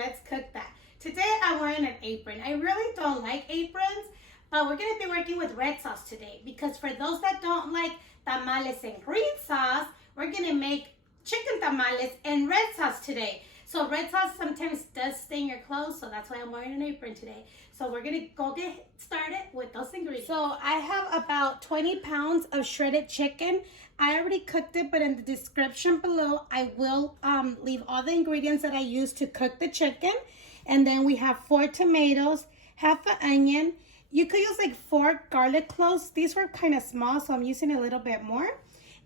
let's cook that. Today I'm wearing an apron. I really don't like aprons, but we're going to be working with red sauce today because for those that don't like tamales and green sauce, we're going to make chicken tamales and red sauce today. So red sauce sometimes does stain your clothes, so that's why I'm wearing an apron today. So we're going to go get started with those ingredients. So I have about 20 pounds of shredded chicken. I already cooked it, but in the description below, I will leave all the ingredients that I use to cook the chicken. And then we have 4 tomatoes, half an onion. You could use like 4 garlic cloves. These were kind of small, so I'm using a little bit more.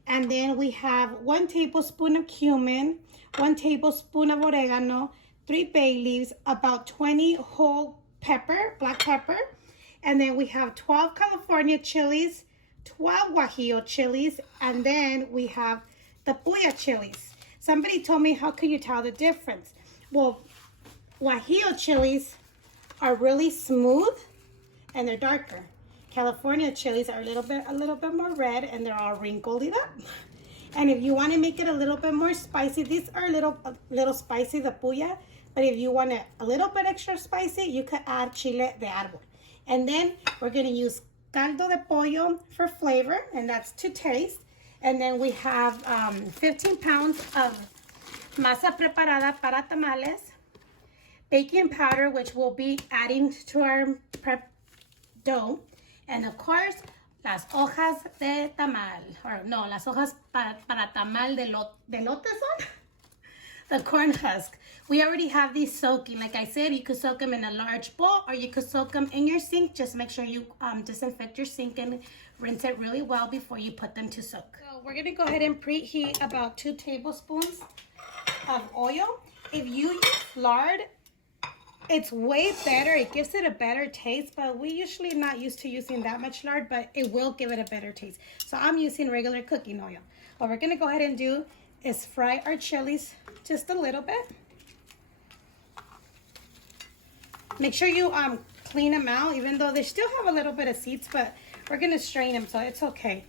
And then we have 1 tablespoon of cumin, 1 tablespoon of oregano, 3 bay leaves, about 20 whole pepper, black pepper. And then we have 12 California chilies, 12 guajillo chilies, and then we have the puya chilies. Somebody told me, how can you tell the difference? Well, guajillo chilies are really smooth and they're darker. California chilies are a little bit more red and they're all wrinkled up. And if you want to make it a little bit more spicy, these are a little spicy, the puya. But if you want it a little bit extra spicy, you could add chile de arbol. And then we're going to use caldo de pollo for flavor, and that's to taste. And then we have 15 pounds of masa preparada para tamales, baking powder, which we'll be adding to our prep dough, and of course, las hojas de tamal, or no, las hojas para tamal de lote son? The corn husk. We already have these soaking. Like I said, you could soak them in a large bowl or you could soak them in your sink. Just make sure you disinfect your sink and rinse it really well before you put them to soak. So we're going to go ahead and preheat about 2 tablespoons of oil. If you use lard, it's way better. It gives it a better taste, but we usually not used to using that much lard, but it will give it a better taste. So I'm using regular cooking oil. What we're going to go ahead and do is fry our chilies just a little bit. Make sure you clean them out, even though they still have a little bit of seeds, but we're going to strain them, so it's okay.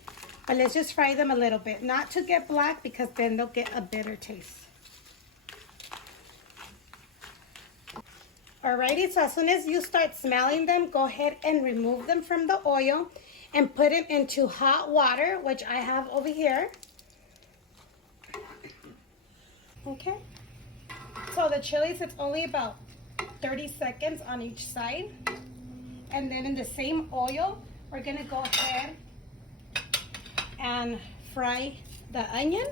But let's just fry them a little bit, not to get black because then they'll get a bitter taste. Alrighty, so as soon as you start smelling them, go ahead and remove them from the oil and put them into hot water, which I have over here. Okay, so the chilies, it's only about 30 seconds on each side. And then in the same oil, we're gonna go ahead and fry the onion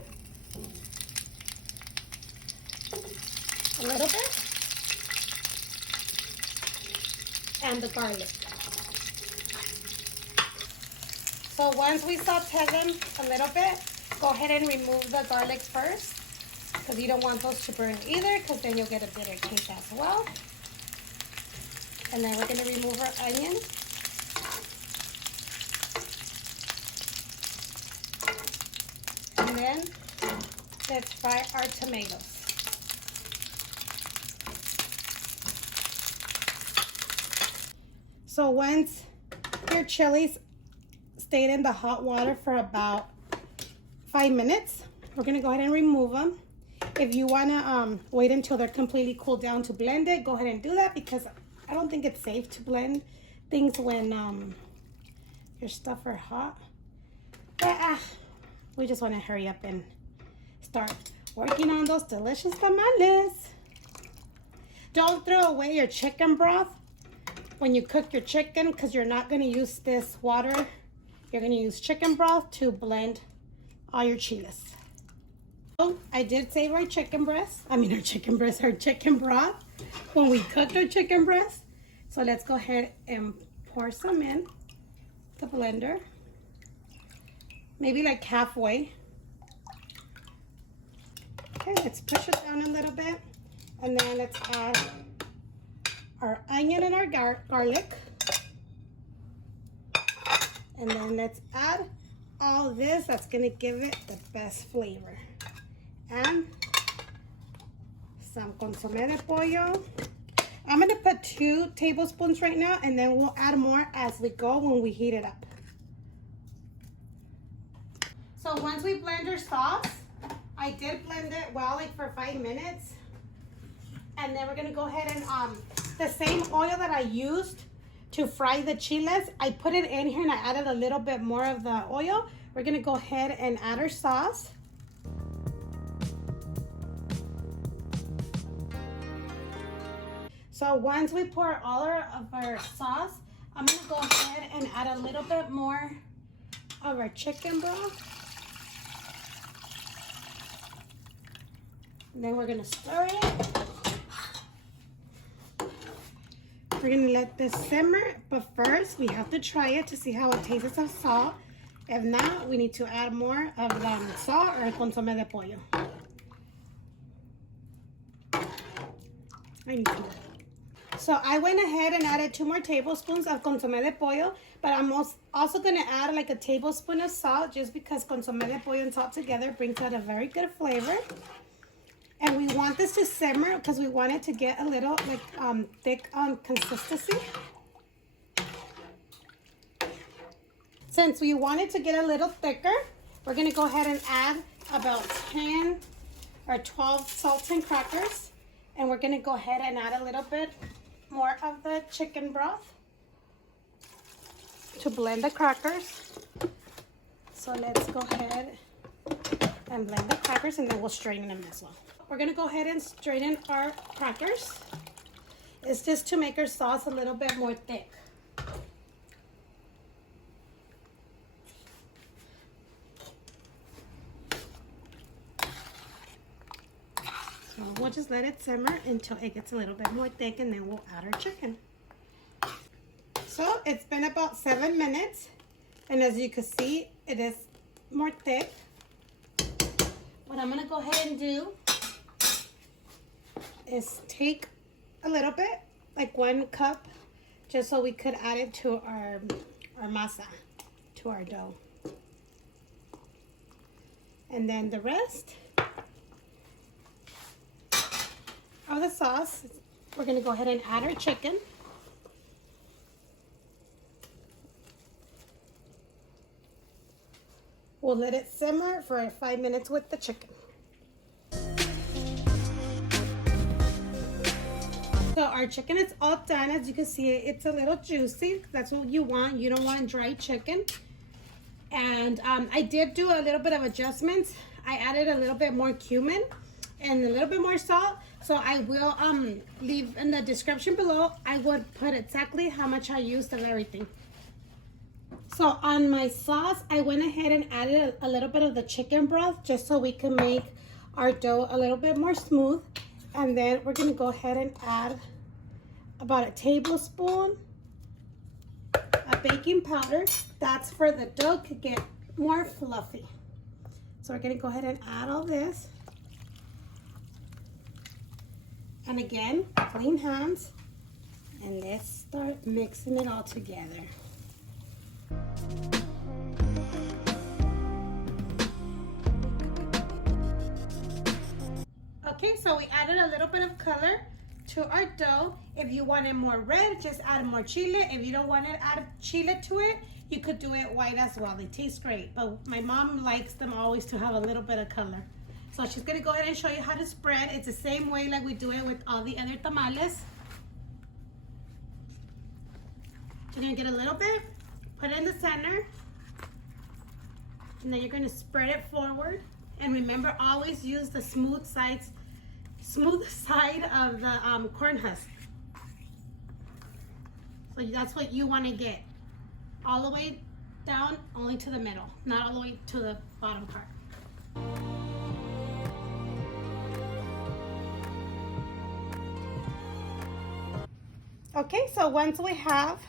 a little bit. And the garlic. So once we saute them a little bit, go ahead and remove the garlic first, because you don't want those to burn either, because then you'll get a bitter taste as well. And then we're going to remove our onion. And then let's fry our tomatoes. So once your chilies stayed in the hot water for about 5 minutes, we're going to go ahead and remove them. If you want to wait until they're completely cooled down to blend it, go ahead and do that, because I don't think it's safe to blend things when your stuff are hot. But we just want to hurry up and start working on those delicious tamales. Don't throw away your chicken broth when you cook your chicken, because you're not going to use this water. You're going to use chicken broth to blend all your chiles. So I did save our chicken breast. Our chicken broth when we cooked our chicken breast. So let's go ahead and pour some in the blender. Maybe like halfway. Okay, let's push it down a little bit. And then let's add our onion and our garlic. And then let's add all this. That's gonna give it the best flavor. And some consomme de pollo. I'm gonna put 2 tablespoons right now, and then we'll add more as we go when we heat it up. So once we blend our sauce, I did blend it well, like for 5 minutes. And then we're gonna go ahead and the same oil that I used to fry the chiles, I put it in here and I added a little bit more of the oil. We're gonna go ahead and add our sauce. So once we pour all of our sauce, I'm gonna go ahead and add a little bit more of our chicken broth. And then we're gonna stir it. We're gonna let this simmer, but first we have to try it to see how it tastes of salt. If not, we need to add more of the salt or consomé de pollo. I need more. So I went ahead and added 2 more tablespoons of consomé de pollo, but I'm also gonna add like a tablespoon of salt just because consomé de pollo and salt together brings out a very good flavor. And we want this to simmer because we want it to get a little like thick on consistency. Since we want it to get a little thicker, we're gonna go ahead and add about 10 or 12 saltine crackers. And we're gonna go ahead and add a little bit more of the chicken broth to blend the crackers. So let's go ahead and blend the crackers and then we'll strain them as well. We're gonna go ahead and strain our crackers. It's just to make our sauce a little bit more thick. So we'll just let it simmer until it gets a little bit more thick and then we'll add our chicken. So it's been about 7 minutes and as you can see, it is more thick. What I'm gonna go ahead and do is take a little bit, like 1 cup, just so we could add it to our masa, to our dough. And then the rest of the sauce, we're gonna go ahead and add our chicken. We'll let it simmer for 5 minutes with the chicken. So our chicken is all done. As you can see, it's a little juicy. That's what you want. You don't want dry chicken. And I did do a little bit of adjustments. I added a little bit more cumin and a little bit more salt. So I will leave in the description below. I would put exactly how much I used of everything. So on my sauce, I went ahead and added a little bit of the chicken broth just so we can make our dough a little bit more smooth. And then we're gonna go ahead and add about 1 tablespoon of baking powder. That's for the dough to get more fluffy. So we're gonna go ahead and add all this. And again, clean hands. And let's start mixing it all together. Okay, so we added a little bit of color to our dough. If you want it more red, just add more chile. If you don't want to add chile to it, you could do it white as well. They taste great, but my mom likes them always to have a little bit of color. So she's gonna go ahead and show you how to spread. It's the same way like we do it with all the other tamales. You're gonna get a little bit, put it in the center, and then you're gonna spread it forward. And remember, always use the smooth side of the corn husk. So that's what you want to get. All the way down, only to the middle, not all the way to the bottom part. Okay, so once we have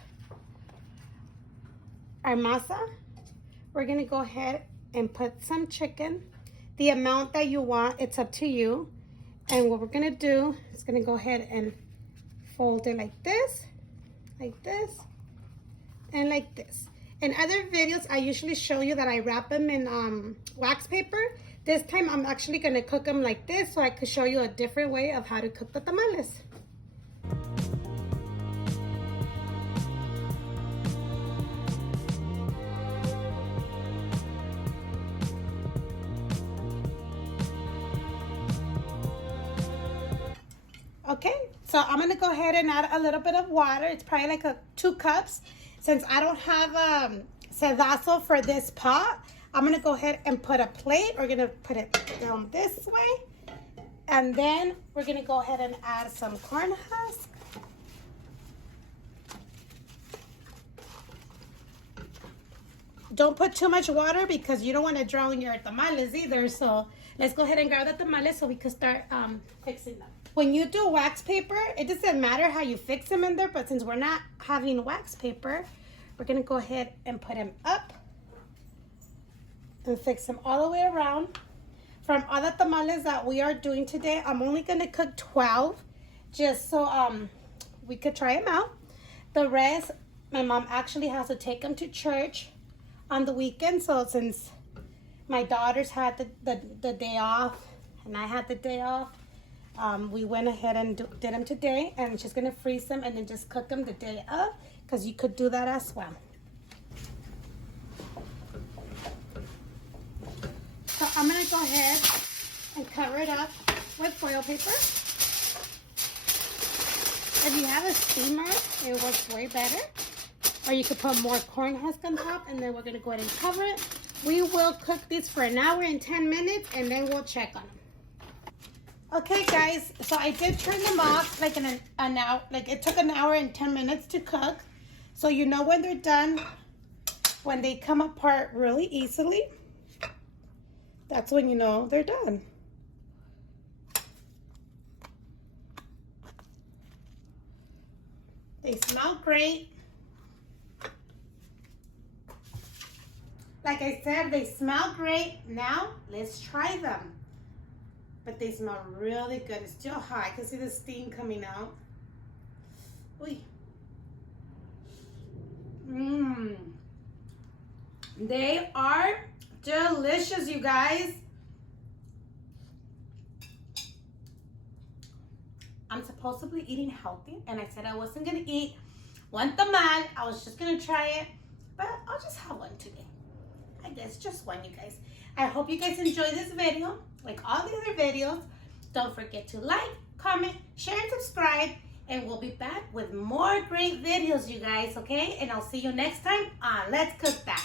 our masa, we're gonna go ahead and put some chicken. The amount that you want, it's up to you. And what we're gonna do is gonna go ahead and fold it like this, and like this. In other videos, I usually show you that I wrap them in wax paper. This time, I'm actually gonna cook them like this so I could show you a different way of how to cook the tamales. Okay, so I'm gonna go ahead and add a little bit of water. It's probably like 2 cups. Since I don't have sedazo for this pot, I'm gonna go ahead and put a plate. We're gonna put it down this way. And then we're gonna go ahead and add some corn husk. Don't put too much water because you don't want to drown your tamales either. So let's go ahead and grab the tamales so we can start fixing them. When you do wax paper, it doesn't matter how you fix them in there, but since we're not having wax paper, we're gonna go ahead and put them up and fix them all the way around. From all the tamales that we are doing today, I'm only gonna cook 12 just so we could try them out. The rest, my mom actually has to take them to church on the weekend, so since my daughters had the day off and I had the day off, we went ahead and did them today, and she's gonna freeze them and then just cook them the day of, because you could do that as well. So I'm gonna go ahead and cover it up with foil paper. If you have a steamer, it works way better. Or you could put more corn husk on top, and then we're gonna go ahead and cover it. We will cook these for an hour and 10 minutes, and then we'll check on them. Okay, guys, so I did turn them off like an hour. Like it took an hour and 10 minutes to cook. So you know when they're done, when they come apart really easily, that's when you know they're done. They smell great. Like I said, they smell great. Now, let's try them. But they smell really good. It's still hot. I can see the steam coming out. Uy. Mmm. They are delicious, you guys. I'm supposed to be eating healthy, and I said I wasn't going to eat one tamal. I was just going to try it, but I'll just have one today. I guess just one, you guys. I hope you guys enjoyed this video. Like all the other videos, don't forget to like, comment, share, and subscribe. And we'll be back with more great videos, you guys, okay? And I'll see you next time on Let's Cook That.